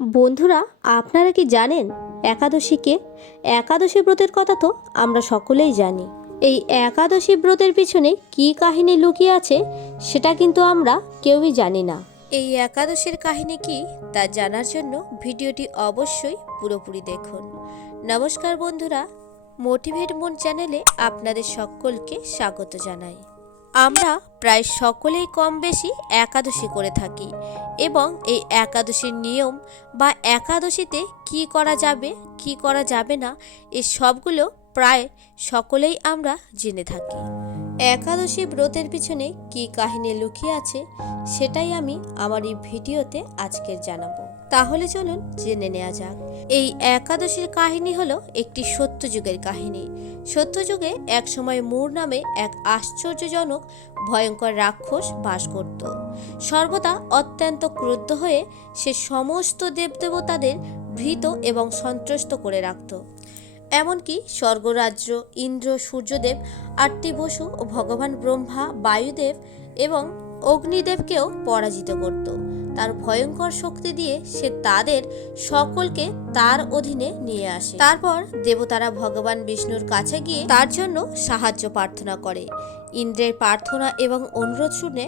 বন্ধুরা, আপনারা কি জানেন একাদশীকে? একাদশী ব্রতের কথা তো আমরা সকলেই জানি। এই একাদশী ব্রতের পিছনে কী কাহিনী লুকিয়ে আছে সেটা কিন্তু আমরা কেউই জানি না। এই একাদশীর কাহিনী কি তা জানার জন্য ভিডিওটি অবশ্যই পুরোপুরি দেখুন। নমস্কার বন্ধুরা, মোটিভেট মন চ্যানেলে আপনাদের সকলকে স্বাগত জানাই। আমরা প্রায় সকলেই কম বেশি একাদশী করে থাকি এবং এই একাদশীর নিয়ম বা একাদশীতে কি করা যাবে কি করা যাবে না এই সবগুলো প্রায় সকলেই আমরা জেনে থাকি। একাদশী ব্রতের পিছনে কি কাহিনী লুকিয়ে আছে সেটাই আমি আমার এই ভিডিওতে আজকের জানাবো। তাহলে চলুন জেনে নেওয়া যাক। এই একাদশীর কাহিনী হলো একটি সত্যযুগের কাহিনী। সত্যযুগে একসময় মূর নামে এক আশ্চর্যজনক ভয়ঙ্কর রাক্ষস বাস করত। সর্বদা অত্যন্ত ক্রুদ্ধ হয়ে সে সমস্ত দেবদেবতাদের ভীত এবং সন্ত্রস্ত করে রাখত। এমনকি স্বর্গরাজ্য, ইন্দ্র, সূর্যদেব, আটটি বসু ও ভগবান ব্রহ্মা, বায়ুদেব এবং অগ্নিদেবকেও পরাজিত করত। তার ভয়ঙ্কর শক্তি দিয়ে সে তাদের সকলকে তার অধীনে নিয়ে আসে। তারপর দেবতারা ভগবান বিষ্ণুর কাছে গিয়ে তার জন্য সাহায্য প্রার্থনা করে। ইন্দ্রের প্রার্থনা এবং অনুরোধ শুনে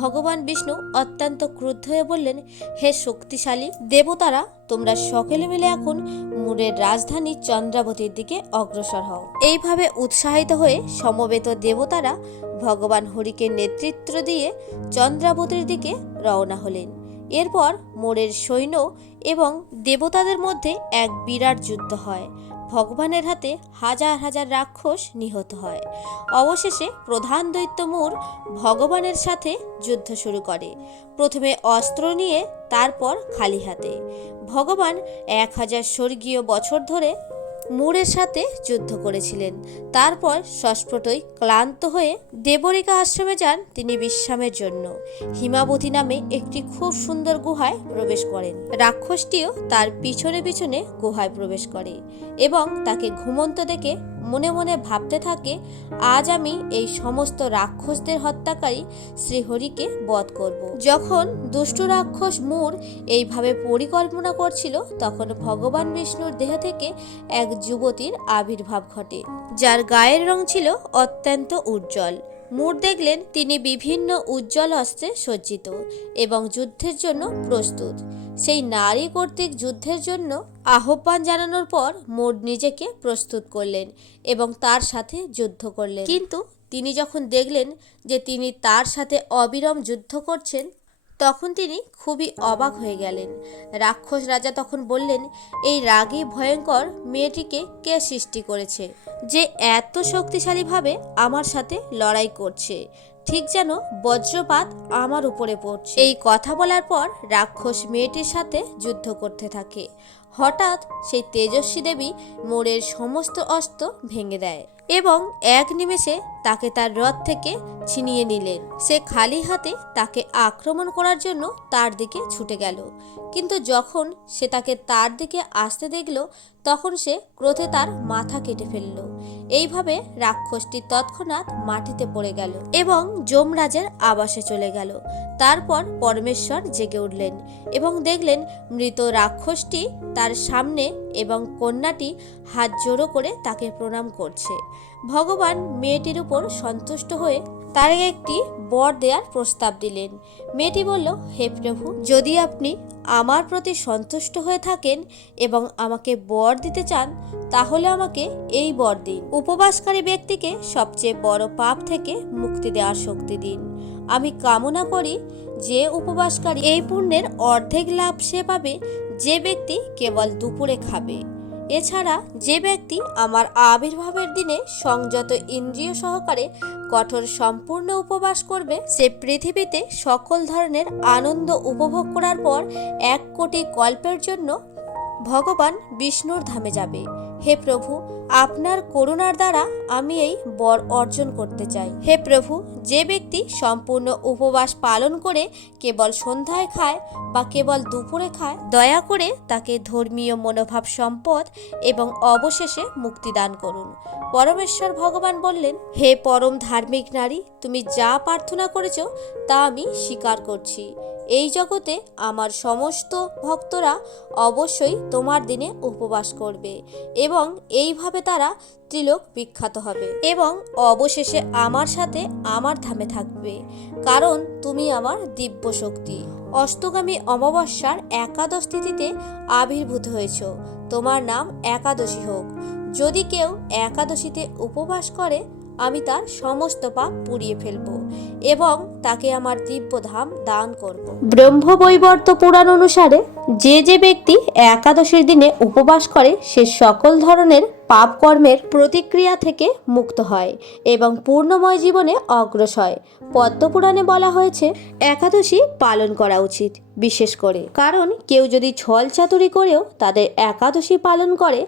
ভগবান বিষ্ণু অত্যন্ত ক্রুদ্ধ হয়ে বললেন, হে শক্তিশালী দেবতারা, তোমরা সকলে মিলে এখন মুরের রাজধানী চন্দ্রাবতীর দিকে অগ্রসর হও। এইভাবে উৎসাহিত হয়ে সমবেত দেবতারা ভগবান হরিকে নেতৃত্ব দিয়ে চন্দ্রাবতীর দিকে রওনা হলেন। এরপর মোরের সৈন্য এবং দেবতাদের মধ্যে এক বিরাট যুদ্ধ হয়। ভগবানের হাতে হাজার হাজার রাক্ষস নিহত হয়। অবশেষে প্রধান দৈত্য মোর ভগবানের সাথে যুদ্ধ শুরু করে। প্রথমে অস্ত্র নিয়ে, তারপর খালি হাতে। ভগবান 1000 স্বর্গীয় বছর ধরে মুরের সাথে যুদ্ধ করেছিলেন। তারপর সস্ফুটই ক্লান্ত হয়ে দেবরিকা আশ্রমে যান তিনি বিশ্রামের জন্য। হিমাবতী নামে একটি খুব সুন্দর গুহায় প্রবেশ করেন। রাক্ষসটিও তার পিছনে পিছনে গুহায় প্রবেশ করে এবং তাকে ঘুমন্ত দেখে মনে মনে ভাবতে থাকে, আজ আমি এই সমস্ত রাক্ষসদের হত্যাকারী শ্রীহরিকে বধ করব। যখন দুষ্ট রাক্ষস মুর এইভাবে পরিকল্পনা করছিল, তখন ভগবান বিষ্ণুর দেহ থেকে এক যুবতীর আবির্ভাব ঘটে, যার গায়ের রং ছিল অত্যন্ত উজ্জ্বল। মুর দেখলেন তিনি বিভিন্ন উজ্জ্বল অস্ত্রে সজ্জিত এবং যুদ্ধের জন্য প্রস্তুত। সেই নারী কর্তৃক যুদ্ধের জন্য আহ্বান জানানোর পর মুর নিজেকে প্রস্তুত করলেন এবং তার সাথে যুদ্ধ করলেন। কিন্তু তিনি যখন দেখলেন যে তিনি তার সাথে অবিরাম যুদ্ধ করছেন, তখন তিনি খুবই অবাক হয়ে গেলেন। রাক্ষস রাজা তখন বললেন, এই রাগী ভয়ঙ্কর মেয়েটিকে কে সৃষ্টি করেছে, যে এত শক্তিশালীভাবে আমার সাথে লড়াই করছে, ঠিক যেন বজ্রপাত আমার উপরে পড়ছে। এই কথা বলার পর রাক্ষস মেয়েটির সাথে যুদ্ধ করতে থাকে। হঠাৎ সেই তেজস্বী দেবী মোরের সমস্ত অস্ত্র ভেঙে দেয় এবং এক নিমেষে তাকে তার রথ থেকে ছিনিয়ে নিলেন। সে খালি হাতে তাকে আক্রমণ করার জন্য তার দিকে ছুটে গেল, কিন্তু যখন সে তাকে তার দিকে আসতে দেখল, তখন সে ক্রোধে তার মাথা কেটে ফেলল। এইভাবে রাক্ষসটি তৎক্ষণাৎ মাটিতে পড়ে গেল এবং যমরাজের আবাসে চলে গেল। তারপর পরমেশ্বর জেগে উঠলেন এবং দেখলেন মৃত রাক্ষসটি তার সামনে এবং কন্যাটি হাত জোড়ো করে তাকে প্রণাম করছে। ভগবান মেয়েটির উপর সন্তুষ্ট হয়ে তার একটি বর দেওয়ার প্রস্তাব দিলেন। মেয়েটি বলল, হে প্রভু, যদি আপনি আমার প্রতি সন্তুষ্ট হয়ে থাকেন এবং আমাকে বর দিতে চান, তাহলে আমাকে এই বর দিন, উপবাসকারী ব্যক্তিকে সবচেয়ে বড় পাপ থেকে মুক্তি দেওয়ার শক্তি দিন। আমি কামনা করি যে উপবাসকারী এই পুণ্যের অর্ধেক লাভ সে পাবে যে ব্যক্তি কেবল দুপুরে খাবে। এছাড়া যে ব্যক্তি আমার আবির্ভাবের দিনে সংযত ইন্দ্রিয় সহকারে কঠোর সম্পূর্ণ উপবাস করবে, সে পৃথিবীতে সকল ধরনের আনন্দ উপভোগ করার পর 1 কোটি কল্পের জন্য ভগবান বিষ্ণুর ধামে যাবে। হে প্রভু, আপনার করুণার দ্বারা আমি এই বর অর্জন করতে চাই। হে প্রভু, যে ব্যক্তি সম্পূর্ণ উপবাস পালন করে কেবল সন্ধ্যায় খায় বা কেবল দুপুরে খায়, দয়া করে তাকে ধর্মীয় মনোভাব সম্পদ এবং অবশেষে মুক্তি দান করুন। পরমেশ্বর ভগবান বললেন, হে পরম ধার্মিক নারী, তুমি যা প্রার্থনা করেছ তা আমি স্বীকার করছি। এই জগতে আমার সমস্ত ভক্তরা অবশ্যই তোমার দিনে উপবাস করবে এবং এইভাবে তারা ত্রিলোক বিখ্যাত হবে এবং অবশেষে আমার সাথে আমার ধামে থাকবে, কারণ তুমি আমার দিব্য শক্তি। অষ্টগামী অমাবস্যার একাদশ তিথিতে আবির্ভূত হয়েছ, তোমার নাম একাদশী হোক। যদি কেউ একাদশীতে উপবাস করে, আমি তার সমস্ত পাপ পুড়িয়ে ফেলব এবং তাকে আমার দিব্যধাম দান করব। ব্রহ্মবৈবর্ত পুরাণ অনুসারে যে ব্যক্তি একাদশীর দিনে উপবাস করে সে সকল ধরনের পাপ কর্মের প্রতিক্রিয়া থেকে মুক্ত হয় এবং পূর্ণময় জীবনে অগ্রসর হয়। পদ্মপুরাণে বলা হয়েছে একাদশী পালন করা উচিত, বিশেষ করে কারণ কেউ যদি ছল চাতুরি করেও তাদের একাদশী পালন করে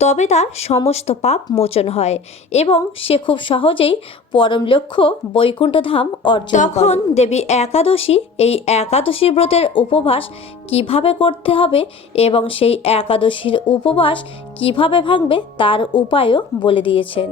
তবে তার সমস্ত পাপ মোচন হয় এবং সে খুব সহজেই পরম লক্ষ্য বৈকুণ্ঠধাম অর্জন করে। তখন দেবী একাদশী এই একাদশী ব্রতের উপবাস কিভাবে করতে হবে এবং সেই একাদশীর উপবাস কিভাবে ভাঙবে তার উপায়ও বলে দিয়েছেন।